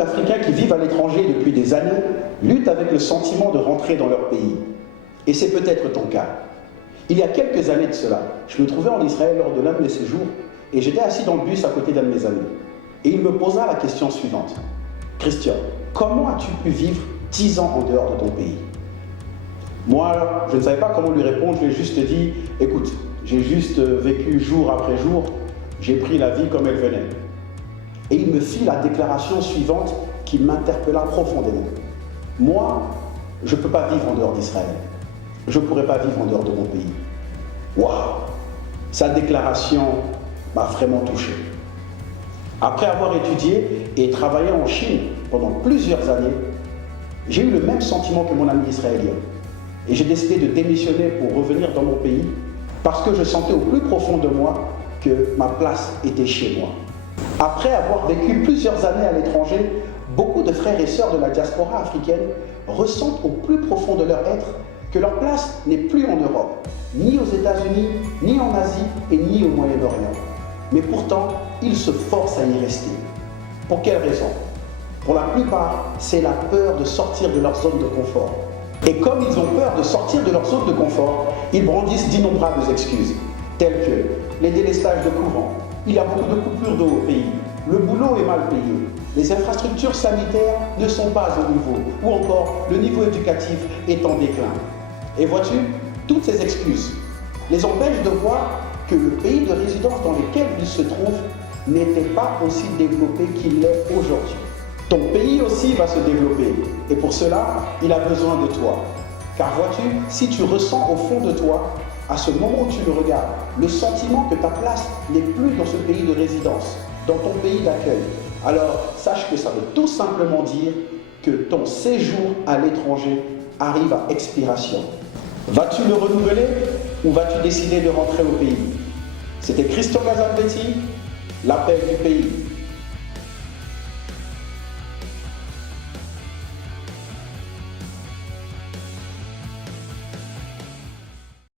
d'Africains qui vivent à l'étranger depuis des années luttent avec le sentiment de rentrer dans leur pays. Et c'est peut-être ton cas. Il y a quelques années de cela, je me trouvais en Israël lors de l'un de mes séjours et j'étais assis dans le bus à côté d'un de mes amis. Et il me posa la question suivante. Christian, comment as-tu pu vivre 10 ans en dehors de ton pays? Moi, je ne savais pas comment lui répondre, je lui ai juste dit, écoute, j'ai juste vécu jour après jour, j'ai pris la vie comme elle venait. Et il me fit la déclaration suivante qui m'interpella profondément. Moi, je ne peux pas vivre en dehors d'Israël. Je ne pourrais pas vivre en dehors de mon pays. Waouh! Sa déclaration m'a vraiment touché. Après avoir étudié et travaillé en Chine pendant plusieurs années, j'ai eu le même sentiment que mon ami israélien. Et j'ai décidé de démissionner pour revenir dans mon pays parce que je sentais au plus profond de moi que ma place était chez moi. Après avoir vécu plusieurs années à l'étranger, beaucoup de frères et sœurs de la diaspora africaine ressentent au plus profond de leur être que leur place n'est plus en Europe, ni aux États-Unis, ni en Asie et ni au Moyen-Orient. Mais pourtant, ils se forcent à y rester. Pour quelle raison? Pour la plupart, c'est la peur de sortir de leur zone de confort. Et comme ils ont peur de sortir de leur zone de confort, ils brandissent d'innombrables excuses, telles que les délestages de courant, il y a beaucoup de coupures d'eau au pays, le boulot est mal payé, les infrastructures sanitaires ne sont pas au niveau, ou encore le niveau éducatif est en déclin. Et vois-tu, toutes ces excuses les empêchent de voir que le pays de résidence dans lequel ils se trouvent n'était pas aussi développé qu'il l'est aujourd'hui. Ton pays aussi va se développer et pour cela, il a besoin de toi. Car vois-tu, si tu ressens au fond de toi, à ce moment où tu le regardes, le sentiment que ta place n'est plus dans ce pays de résidence, dans ton pays d'accueil, alors sache que ça veut tout simplement dire que ton séjour à l'étranger arrive à expiration. Vas-tu le renouveler ou vas-tu décider de rentrer au pays? C'était Christian Gazalbetti, l'appel du pays.